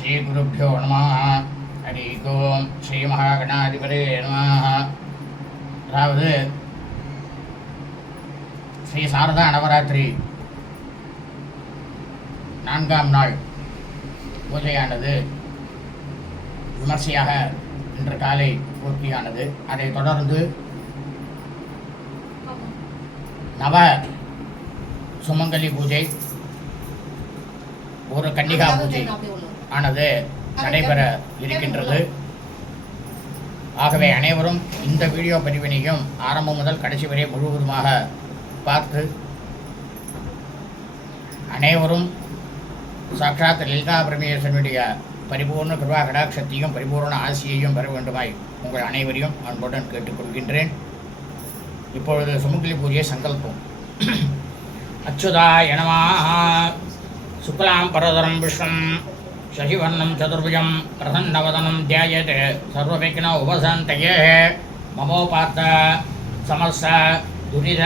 ஸ்ரீகுருப்போ நம. ஹரி ஓம் ஸ்ரீ மகாகணாதிபதே நம. அதாவது ஸ்ரீ சாரதா நவராத்திரி நான்காம் நாள் பூஜையானது விமர்சையாக இன்று காலை பூர்த்தியானது. அதைத் தொடர்ந்து நவ சுமங்கலி பூஜை ஒரு கன்னிகா பூஜை. ஆனது நடைபெற இருக்கின்றது. ஆகவே அனைவரும் இந்த வீடியோ பதிவினையும் ஆரம்பம் முதல் கடைசி வரை முழுவதுமாக பார்த்து அனைவரும் சாட்சாத் லலிதா பரமேஸ்வரனுடைய பரிபூர்ண கிருபா கடாட்சத்தையும் பரிபூர்ண ஆசியையும் பெற வேண்டுமாய் உங்கள் அனைவரையும் அன்புடன் கேட்டுக்கொள்கின்றேன். இப்பொழுது சுமுகலி பூஜையை சங்கல்பம். அச்சுதா எனமா சுக்லாம் பரதரம் விஷ்ணம். शशिवर्णं चतुर्भुजं प्रसन्नवदनं ध्यायते, सर्वविघ्न उपशान्तये ममोपात्त समस्त दुरित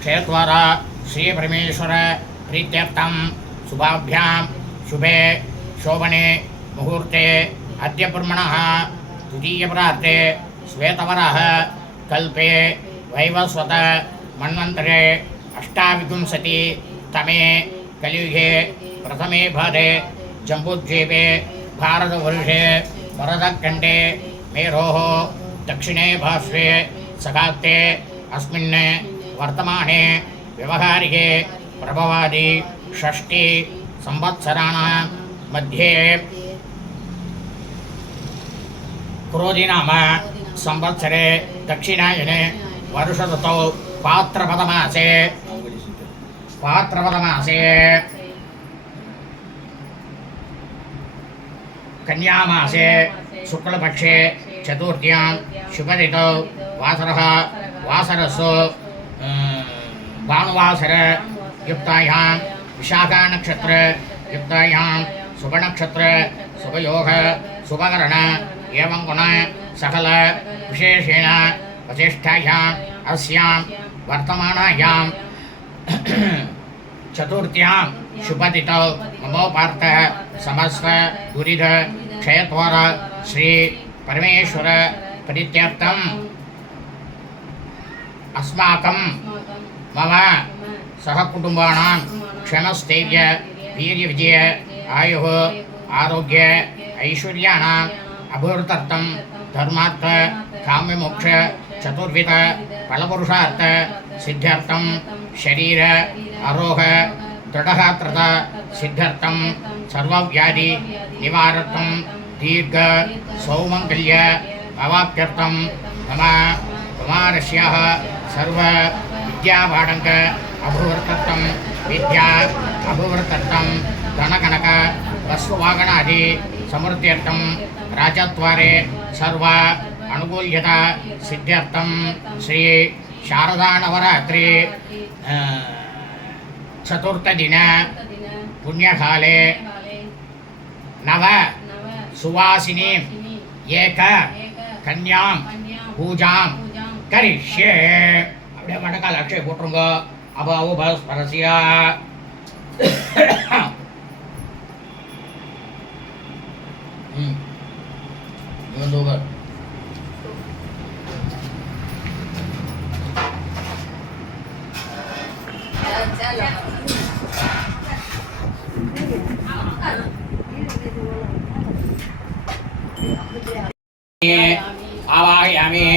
क्षेत्वर, श्रीपरमेश्वर, प्रीत्यर्थं, शुभाभ्यां, शुभे, शोभने, मुहूर्ते अद्य ब्रह्मणः द्वितीयप्रार्थे, श्वेतवरः, कल्पे, वैवस्वत, मन्वन्तरे, अष्टाविंशति, तमे, कलियुगे, प्रथमे भारे जम्बुद्वीपे, भारतवर्षे, भरतखण्डे, मेरोः, दक्षिणे पार्श्वे सखात्ते अस्मिन् वर्तमाने व्यवहारिके, प्रभवादि षष्टि संवत्सराणां मध्ये क्रोधिनाम संवत्सरे दक्षिणायने वर्षऋतौ पात्रपदमासे पात्रपदमासे कन्यामासे शुक्लपक्षे चतुर्थ्यां शुभदितौ वासरः वासरसु भानुवासर युक्तायां विशाखानक्षत्र युक्तायां शुभनक्षत्र शुभयोग शुभकरण एवं गुण सकल विशेषेण वसिष्ठायाम् अस्यां वर्तमानायां चतुर्थ्यां शुभदितौ। ममोपार्थ समस्त दुरिध क्षयत्वर श्री परमेश्वर प्रीत्यर्थम्। अस्माकं मम सहकुटुम्बानां क्षमस्थैर्य वीर्यविजय, आयुः, आरोग्य, ऐश्वर्याणाम् अभिवृद्धर्थं धर्मार्थ, काम्यमोक्ष, चतुर्विध, फलपुरुषार्थ, सिद्ध्यर्थं शरीर அரோக தடகாத்திரத சித்தர்த்தம் சர்வவியாதி நிவாரத்தம் தீர்க்க சௌமங்கல்ய பவாப்தியர்த்தம் மம குமாரஸ்யாக சர்வ வித்யாபாடங்க அபுவர்த்தம் வித்யா அபுவர்த்தம் தனகனக வஸ்துவாகனாதி சமருத்தியர்த்தம் ராஜத்வாரே சர்வ அனுகூல்யத சித்தியர்த்தம் ஸ்ரீ சாரதா நவராத்திரி चतुर्थदिन पुण्यकाले नव सुवासिनीं एक कन्यां பூஜாம் கரிஷ்யே அப்படியே மடக்கால் அக்ஷய போட்டுருங்க அபாவு பரஸ்பரசியா ம் நீ வந்து आवाहयामि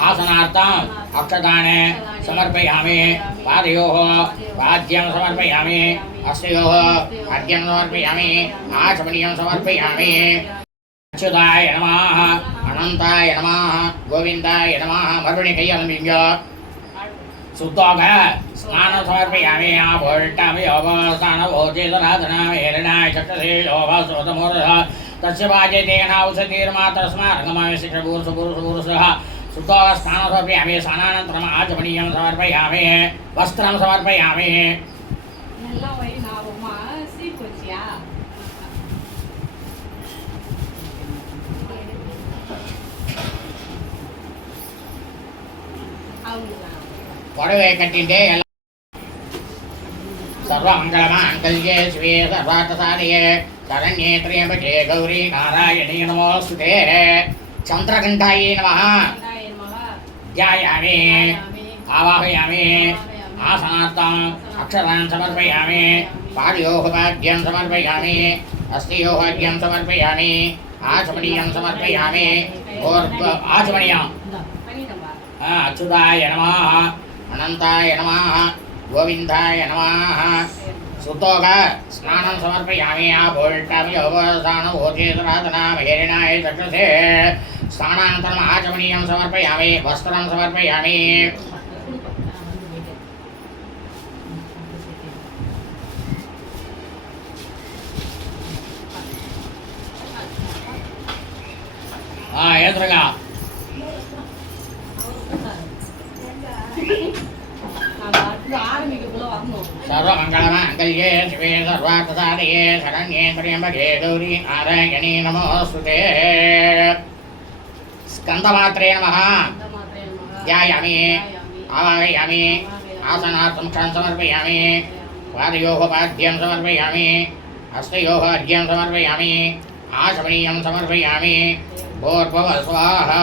आसनार्थम् अक्षदाने समर्पयामि पादयोः पाद्यं समर्पयामि, हस्तयोः पाद्यं समर्पयामि, आचमनीयं समर्पयामि। अच्युताय नमः, अनन्ताय नमः, गोविन्दाय नमः मरुणि कैयलमिङ्ग सुतोग स्नानं समर्पयामि आभोष्टामि योगस्नानभोजेतनाधनामेलनाय चक्रशीलोभस्रोतमूर्धः ஹிரணாய சக்கரே யோக சோதமூரः तस्य वाजयतेन औषधीर्मात्रस्मारङ्गमामि शिक्षपुरुषपुरुषपुरुषः सुतोः स्नानं समर्पयामि स्नानानन्तरम् आचमनीयं समर्पयामि वस्त्रं समर्पयामि எல்லாம் வை ஞாபகமா சீப் வச்சியா அவங்களா புடவை கட்டிட்டு எல்லாம் சர்வமங்கலமாங்கல்யே சிவே சர்வார்த்தசாரியே சரண்யே திரியம்பகே கௌரி गौरी नारायणी नमोऽस्तुते। चन्द्रघण्टायै नमः। ध्यायामि। आवाहयामि। आसनार्थम् अक्षरान् समर्पयामि। पाणयोः पाद्यं समर्पयामि। अस्थियोः अद्यं समर्पयामि। आचमणीयं समर्पयामि। आचमणीयम् अच्युताय नमः। अनन्ताय नमः। गोविन्दाय नमः। सुतोगा। स्नानं समर्पयामि आभोष्टामि योगस्नानं भोजेतराधनामहेरिणाय चक्रसे स्नानानन्तरम् आचमनीयं समर्पयामि वस्त्रं समर्पयामि। हाँ सर्वमङ्गलमा अङ्गल्ये शिवे सर्वार्थसाधये शरण्ये त्र्यम्बके गौरी नारायणी नमोऽस्तु स्कन्दमात्रे नमः। ध्यायामि आवाहयामि आसनार्थं क्षणं समर्पयामि पाद्यं समर्पयामि, हस्तयोः समर्पयामि, आशमनीयं समर्पयामि, भोर्भव स्वाहा।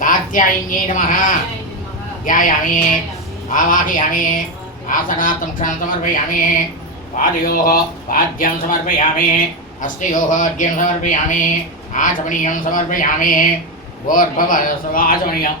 कात्यायिन्यै नमः ध्यायामि आवाहयामि आसनार्थं क्षणं समर्पयामि पादयोः पाद्यं समर्पयामि हस्तयोः अद्यं समर्पयामि आचमनीयं समर्पयामि आचमनीयम्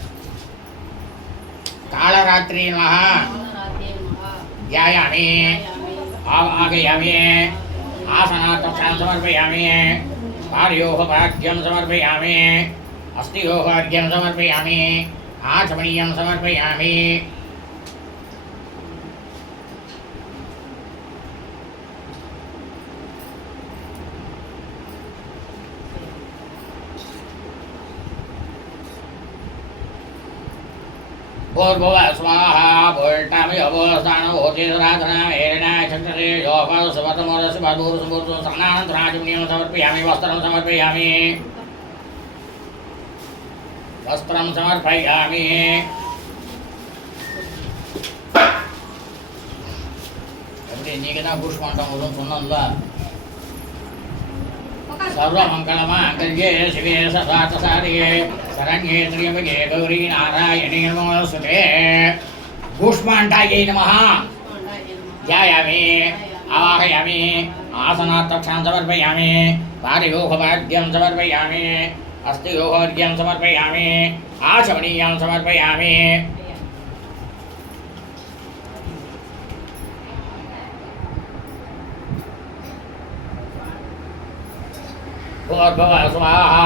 सुतोगस्नानं समर्पयामि स्नानानन्तरम् आचमनीयं समर्पयामि वस्त्रं समर्पयामि तद् सर्वमङ्गलमाङ्गल्ये शिवे सर्वार्थसाधये शरण्ये त्र्यम्बके अर्घ्यं समर्पयामि आचमनीयं समर्पयामि भूर्भुव स्वाहा भोल्टामि अवोस्थान ओचेतराधनामेरणाय चक्षसे योपसुवतमोरसुभूर्सुभूर्सु स्नानानन्तराजमुनियं समर्पयामि वस्त्रं समर्पयामि वस्त्रं समर्पयामि எப்படி நீங்கள் தான் புஷ் மாட்டோம் சொன்னோம்ல सर्वमङ्गलमाङ्गल्ये शिवे सदार्थसारिये சரண்யே திரியம்பகே கௌரி நாராயணே நமோஸ்தே கூஷ்மாண்டாயை நமஹ ध्यायामि, आवाहयामि, आसनात्तक्षान् समर्पयामि पारियोगभाग्यं समर्पयामि अस्थियोगवर्ग्यं समर्पयामि, आचमनीयां समर्पयामि। भूर्भुवः स्वाहा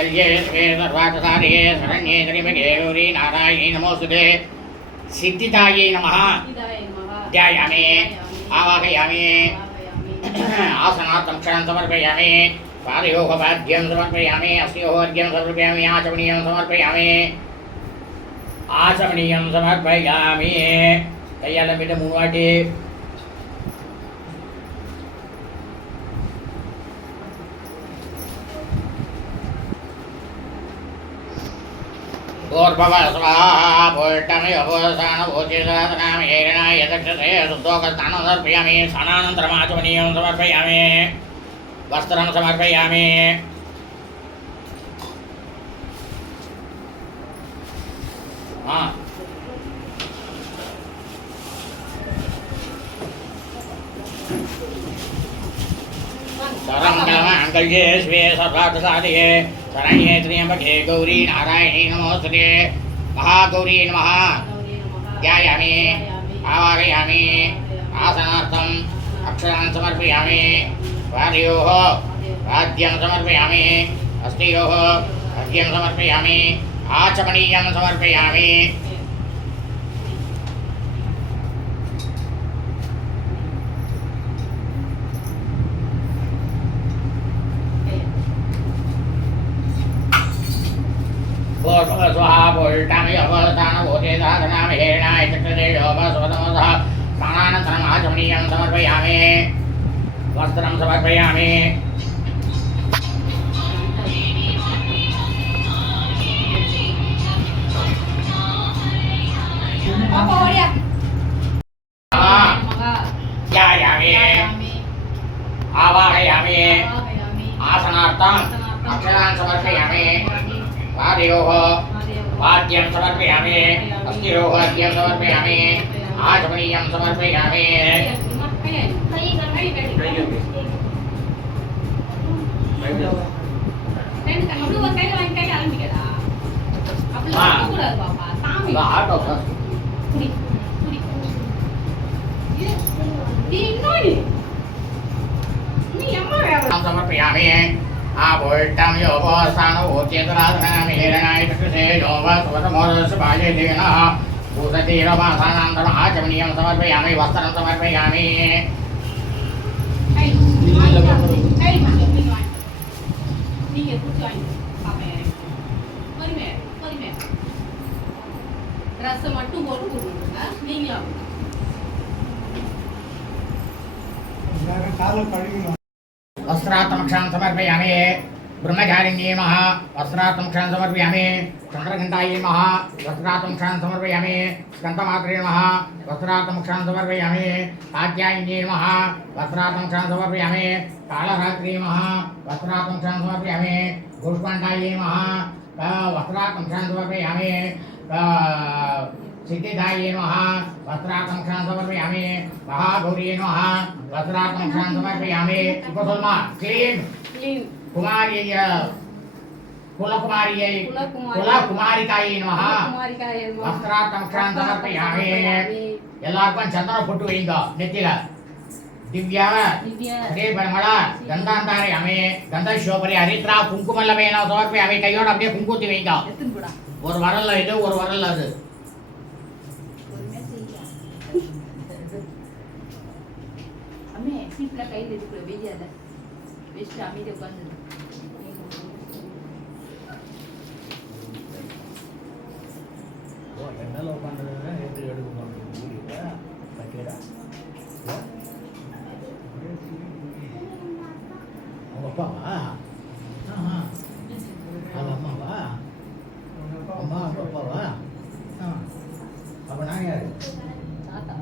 கல்யே சர்வேதர்வாசசாரியே சரண்யே கரிமகே கௌரி நாராயணி நமோசுதே சித்திதாயை நம தியாயாமே ஆவாகயாமே ஆசனாத்தம் க்ஷணம் சமர்ப்பயாமே பாதயோகபாத்தியம் சமர்ப்பயாமே அஸ்யோகோர்க்கியம் சமர்ப்பயாமி ஆச்சமணியம் சமர்ப்பயாமே ஆச்சமணியம் சமர்ப்பயாமே கையால் விட்டு மூணு भूर्भव स्वाहा भूष्टमयोपसानभूतिसाधनामहेरणाय दक्षसे शुद्धोकस्नानं समर्पयामि स्नानानन्तरमाचमनीयं समर्पयामि वस्त्रं समर्पयामि हा सर्वमङ्गलमाङ्गल्ये स्वे सर्वार्थसाधये शरण्ये श्रीमखे गौरी नारायणी नमोऽस्तुते महागौरी नमः। ध्यायामि आवाहयामि आसनार्थम् अक्षरान् समर्पयामि, वादयोः वाद्यं समर्पयामि अस्तियोः पद्यं समर्पयामि, आचमनीयं समर्पयामि। सोमसोदमोदः स्नानानन्तरम् आचमनीयं समर्पयामि वस्त्रं समर्पयामि आवाहयामि। आसनार्थम् अक्षरान् समर्पयामि। वादयोः वाद्यं। समर्पयामि। अस्तियोः अर्घ्यं समर्पयामि आचमनीयं समर्पयामि கை கை கை ரெண்டு கை இப்படி ஒரு கையில வாங்கி கையில அலம்பிக்கடா அப்படி ஆ. இருக்க கூடாது பாப்பா சாமி இந்த ஆட்டோ சார் குடி குடி இது நீ இன்னொரு நீ எம்மா வேணும் समर्पयामि आभूष्टं योगोस्थानभूत्यतराधनामिहेरणाय चक्षुषे योगस्वतमोदस्वायतेन भूततीरमासानान्तरम् आचमनीयं समर्पयामि वस्त्रं समर्पयामि கை வாங்கிக்கோ. கை வாங்கி நீங்க வாங்கி நீங்க குச்சி வாங்கி பாப்பா இறங்கி பொறுமை பொறுமை ட்ரெஸ்ஸை மட்டும் போட்டு கொடுங்க நீங்களும் எல்லாரும் காலை वस्त्रात्मक्षान् समर्पयामि। ब्रह्मचारिण्ये मः वस्त्रात्मक्षान् समर्पयामि। चन्द्रघण्टायै मह वस्त्रात्मक्षान् समर्पयामि। स्कन्दमात्रे मह वस्त्रात्मक्षान् समर्पयामि। कात्यायिन्ये मह वस्त्रात्मक्षान् समर्पयामि। कालरात्रि मह वस्त्रात्मक्षान् समर्पयामि। घोष्पाण्डायै मह वस्त्रात्मक्षान् समर्पयामि। सिद्धिदायै नमः वस्त्रात्मक्षां समर्पयामि महागौर्यै नमः वस्त्रात्मक्षां समर्पयामि उपसुल्मा क्लीं க்ளீன் कुमार्यै कुलकुमार्यै குலகுமாரி कुलकुमारिकायै नमः குமாரிக்காய் वस्त्रात्मक्षां समर्पयामि எல்லாருக்கும் சந்தன பொட்டு வைங்க நெத்தியில திவ்யா திவ்யா ஸ்ரீ பரமள கந்தாந்தாரை அமே கந்தசோபரி ஹரித்ரா குங்குமல்லமேன சமர்ப்பயாமி கையோட அப்படியே குங்குத்தி வைங்க எத்தனை கூட ஒரு வரல்ல இது ஒரு வரல்ல அது அம்மே சீட்ல கையில் இருக்கிற வெய்யாத வச்சுட்டு அமைதியாக உட்காந்து என்னால உட்காந்து எப்படி எடுக்க வைக்கிறா அவங்க அப்பாவா அவங்க அம்மாவா அம்மா அவங்க அப்பாவா ஆ. அப்ப நான் யாரு தாத்தா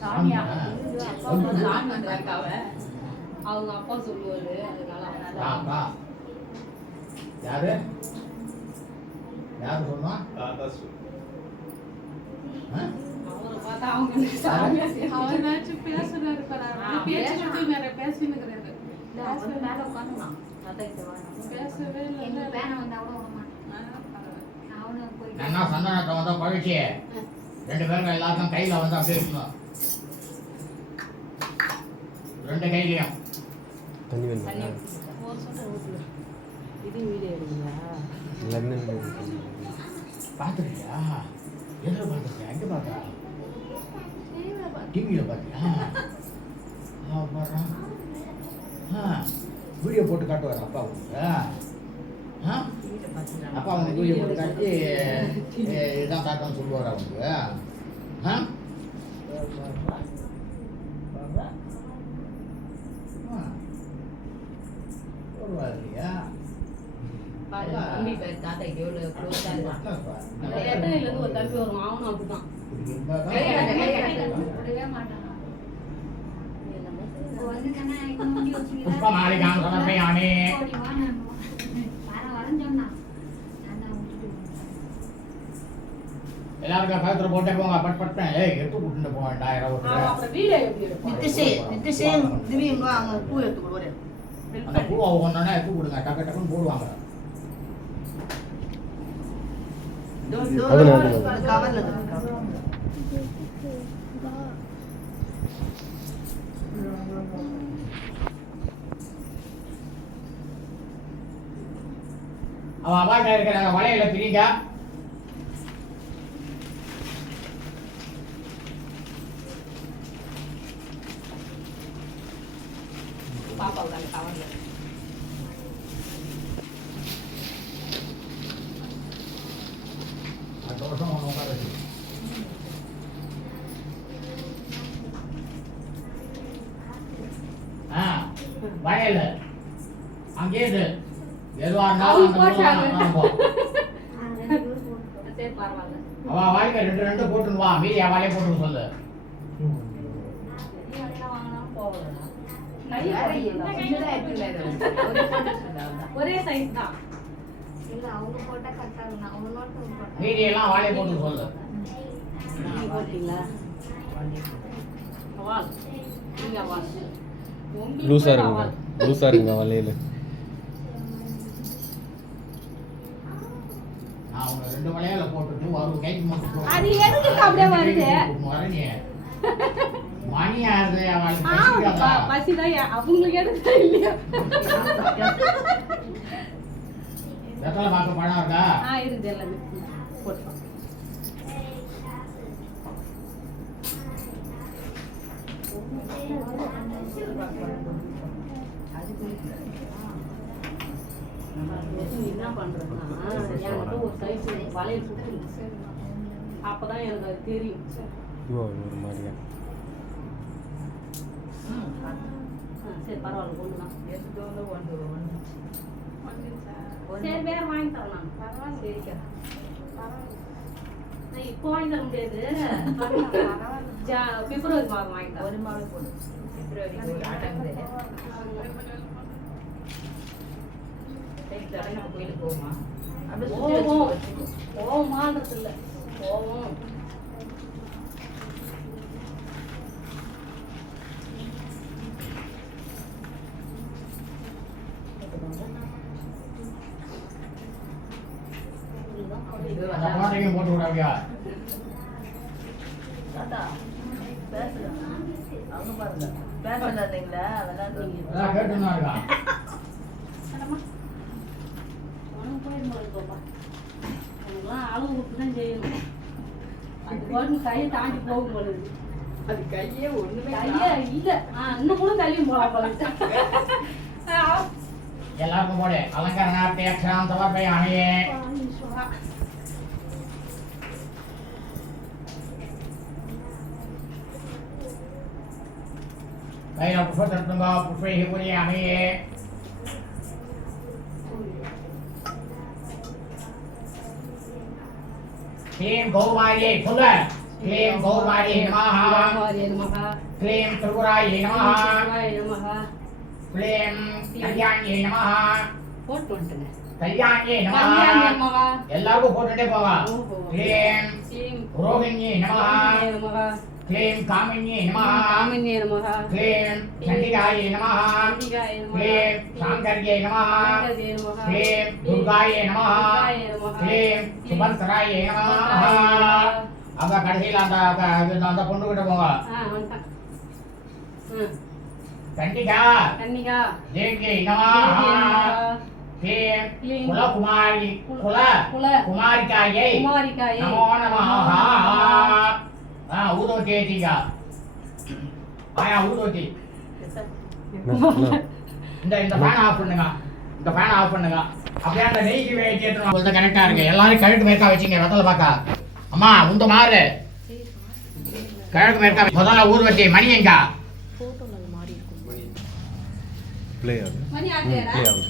சாமியா ஆமா. அப்பா சாமி வந்திருக்காவ அவங்க அப்பா சொல்லுவாரு அதனால வா யாரு யாரு சொன்னா? அவரை பார்த்தா அவங்க சாமியா தெரியும். அவனாச்சும் பேசுறாரு பேச்சு மட்டும் நிறைய பேசினுக்கிறாரு. மேல. தாத்தா வா. பேசவே இல்லை. பேனை வந்தா கூட என்ன சந்தனத்தை வந்தா பழிச்சு ரெண்டு பேரும் எல்லாருக்கும் கையில வந்து அப்படியே இருக்கணும் ரெண்டு கையிலையும் தண்ணி தண்ணி வேணுமா. இது வீடியோ எடுங்களா லண்டன் பார்த்துருக்கியா? எதில் பார்த்துருக்கியா? எங்கே பார்த்தா டிவியில் பார்த்தியா? ஆ வீடியோ போட்டு காட்டுவார் அப்பா உங்களுக்கு அப்பா வந்து வீடியோ போட்டு காட்டி ஏ, இதுதான் காட்டணும்னு சொல்லுவார் அவங்களுக்கு ஆ. சொல்லுவார் இல்லையா பாரு தம்பி பேர் தாத்தா கிட்ட எவ்வளவு ஒரு தம்பி வருவான் அவனும் அப்படிதான் விடவே மாட்டான். எல்லாருக்கும் கழுத்துல போட்டே போங்க பட் ஏய் எடுத்து பூ எடுத்து கொடுக்குறேன் அந்த எடுத்து கொடுங்க டக்கு டக்குன்னு போடுவாங்க கவர்ல அவன் அவாட்ட இருக்கிற வலையில பிரிக்கா பாப்பாவுக்கு அந்த கவர்ல அடுத்த வருஷம் ஒன்று உட்கார வச்சு ஆ வயல் அங்கே இரு எதுவா இருந்தாலும் அந்த ஊர்ல தான் நடக்கும். சரி பரவாயில்ல அவ வாய்க்க ரெண்டு ரெண்டு போட்டுன்னு வா மீதி அவ வாழையை போட்டுன்னு சொல்லு மீதி எல்லாம் சொல்லு. போட்டீங்களா? வால் நீங்க வால் இருக்குங்க வலையில் நான் உங்க ரெண்டு வளையல போட்டுட்டு ஒரு கைக்கு மட்டும் அது எதுக்கு அப்படியே வருது? வரீங்க. மணி ஆகுது அவளுக்கு ஆமாப்பா, பசிக்காதா? பசிதான் அவங்களுக்கு எடுத்தா இல்லையா? வெத்தலை பாக்கு பழம் இருக்கா? ஆ இருக்குது எல்லாமே. போட்டுக்கலாம் என்ன பண்றதுன்னா என்கிட்ட ஒரு சைஸ் வளையல் சுத்து அப்பதான் எனக்கு அது தெரியும் இதுவா ஒரு மாதிரியா ம், ஆ, சரி பரவாயில்ல ஒண்ணுதான் எடுத்துட்டு வந்து ஒன்று ஒன்று? சரி வேற வாங்கி நான் பரவாயில்ல. சரிக்கா பரவாயில்ல. இப்போ வாங்கி தர முடியாது. பிப்ரவரி மாதம் வாங்கி பிப்ரவரிக்கு ஒரு ஆட்டங்குது ரைட் நம்ம கோயிலுக்கு போவோமா? அப்படியே போவோம். போவோமான்றது இல்லை போவோம். பாப்பா உனக்குலாம் அளவு விட்டு தான் செய்யணும் அது பாட்டு கையை தாண்டி போகும் பொழுது அது கையே ஒண்ணுமே கையே இல்ல இன்னும் கூட தள்ளியும் போலாம் பொழுது எல்லாருக்கும் போடு சமர்ப்பயாமி கையில புஷ்பத்தை எடுத்துங்க புஷ்பைகி புரியாமி க்ளீம் கௌமாரியை சொல்லு க்ளீம் கௌமாரியை நமஹ நமஹா க்ளீம் திரிபுராயை நமஹ நமஹா க்ளீம் கல்யாணியை நமஹ போட்டு வந்துட்டுங்க கல்யாணியை கல்யாணி நமஹ நமகா எல்லாருக்கும் போட்டுட்டே போவா ஓஹோ. க்ளீம் க்ளீம் ரோகிணியை நமஹ நமஹ காமினியே நமகா க்ளீம் சண்டிகாயை நமஹ சண்டிகாய நமகா க்ளீம் சாங்கர்யை நமஹ சாங்கர்யே நமகா க்ளீம் துர்காயை நமஹ துர்காய நமகா க்ளீம் சுபத்ராயை நமஹ அந்த கடைசியில் அந்த அந்த- பொண்ணு கிட்ட போங்க கண்டிகா கன்னிகா தேவியை தேவியே நமஹ நமகா க்ளீம் க்ளீம் குலகுமாரி குல குல குமாரிக்காயை குமாரிகாயே நமோ நமஹ ஆ ஊதுவத்தி ஏத்திங்க ஆயா ஊதுவத்தி இந்த இந்த ஃபேன் ஆஃப் பண்ணுங்க. இந்த ஃபேன் ஆஃப் பண்ணுங்க. அப்படியே அந்த நெய்க்கு கேட்டுருவோம் கொஞ்சம் கரெக்டா இருக்கு எல்லாரும் கிழக்கு மேற்கா வச்சுங்க வெத்தலை பாக்கா. அம்மா உந்த மாறு. கிழக்கு மேற்கா முதல்ல ஊர்வத்தி மணி எங்க? ப்ளே ஆகுது மணி ஆட்டியாரா? ப்ளே ஆகுது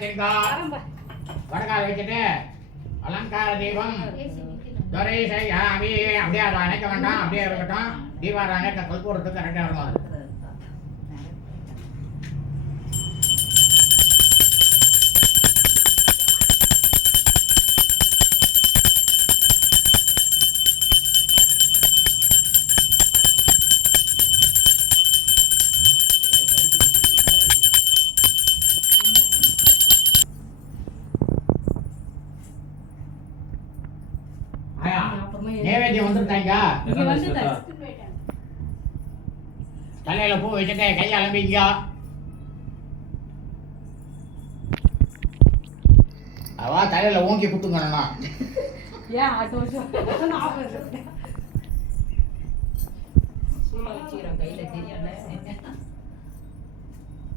அப்படியே வடக்கால வச்சுட்டு அலங்கார தீபம். துரை செய்யாமி அப்படியே அதை அணைக்க வேண்டாம் அப்படியே இருக்கட்டும். தீபாவளி அணைக்க கொல்பூரத்துக்கு கரெக்டாக இருக்கும் அது தலையில பூ வச்சுட்டு கையை அலம்பிங்க அவ தலையில ஓங்கி குத்துங்கண்ணா ஏன் அடுத்த வருஷம் சூளை வச்சுக்கிறோம் கையில தெரியல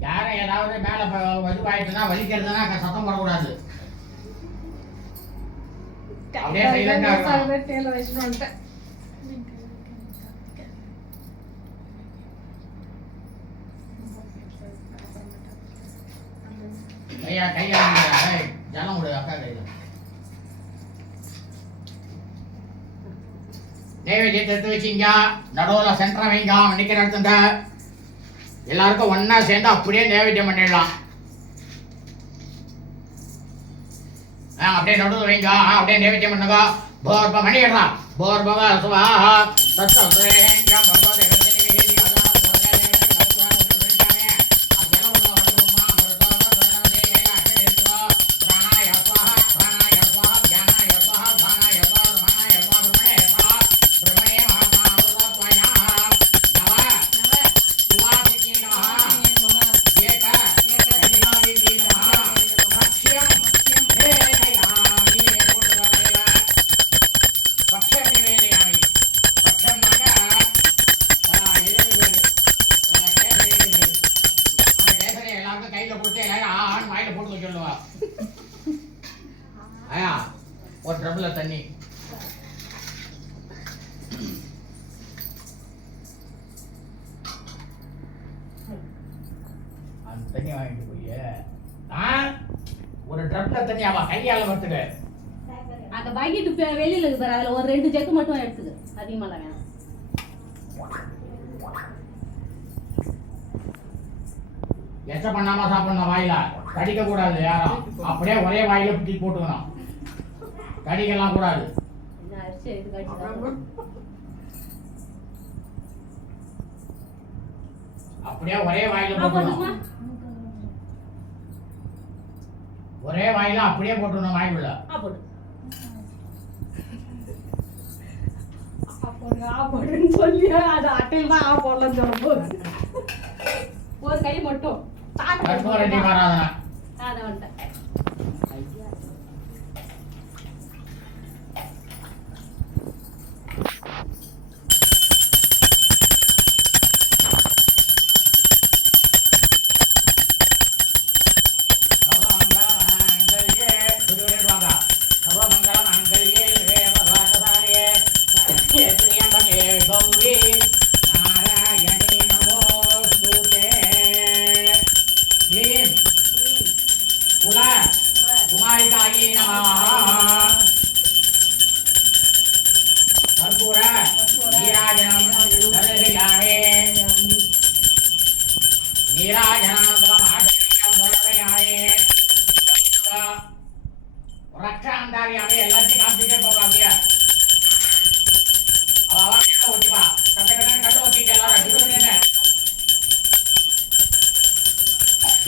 யாரும் ஏதாவது மேல இதுவாயிட்டுனா வலிக்கிறதுனா சத்தம் போடக்கூடாது அப்படியே சைலண்டா இருக்கணும் டேல வச்சுட்டு வந்துட்டேன் கையா கையா ஜலம் விடு அக்கா கையில. நைவேத்தியத்தை எடுத்து வச்சிங்க. நடுவில் சென்டர் வைங்க. நிற்கிற இடத்துல. எல்லாருக்கும் ஒண்ணா சேர்ந்து அப்படியே நைவேத்தியம் பண்ணிடலாம். ஆ அப்படியே நடுவில் வைங்க. ஆ அப்படியே நைவேத்தியம் பண்ணுங்க. போர்ப மணிடுறா போர்பவ சுவாஹா தத்தேங்க ஒரு ட்ரம்ல தண்ணி அவ கையால வரத்துக்கு அந்த பக்கெட் வெளியில இருக்கு பாரு அதுல ஒரு ரெண்டு ஜக்கு மட்டும் எடுத்துக்கு. அதிகமாலாம் வேணாம். எச்ச பண்ணாம சாப்பிடணும் வாயில. கடிக்க கூடாது யாரும். அப்படியே ஒரே வாயில பிடி போட்டுக்கணும். கடிக்கலாம் கூடாது. அப்படியே ஒரே வாயில போட்டுக்கணும். ஒரே வாயில அப்படியே போட்டுக்கணும் வாய்க்குள்ள சொல்லி அது அட்டையில் தான் ஆ சொல்ல போகுது ஒரு கை மட்டும். அதை வந்துட்டேன்.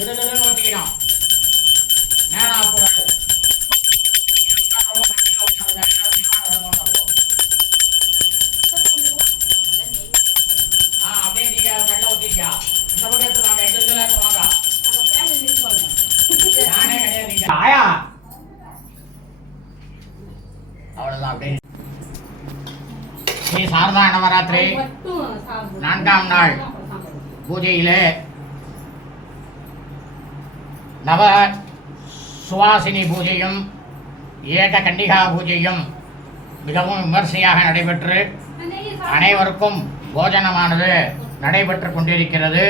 விடுவிடுன்னு ஒட்டிக்கணும் நேரம் ஆகக்கூடாது ஆ அப்படியே நீங்க ஒட்டிக்க. இந்த பக்கம் எடுத்து வாங்க எங்க இதுல வாங்க. நிற்பாங்க நானே கிடையாது நீங்க ஆயா. அவ்வளவுதான் அப்படியே. ஸ்ரீ சாரதா நவராத்திரி நான்காம் நாள். பூஜையிலே நவ சுவாசினி பூஜையும் ஏக கண்டிகா பூஜையும் மிகவும் விமர்சையாக நடைபெற்று அனைவருக்கும் போஜனமானது நடைபெற்று கொண்டிருக்கிறது.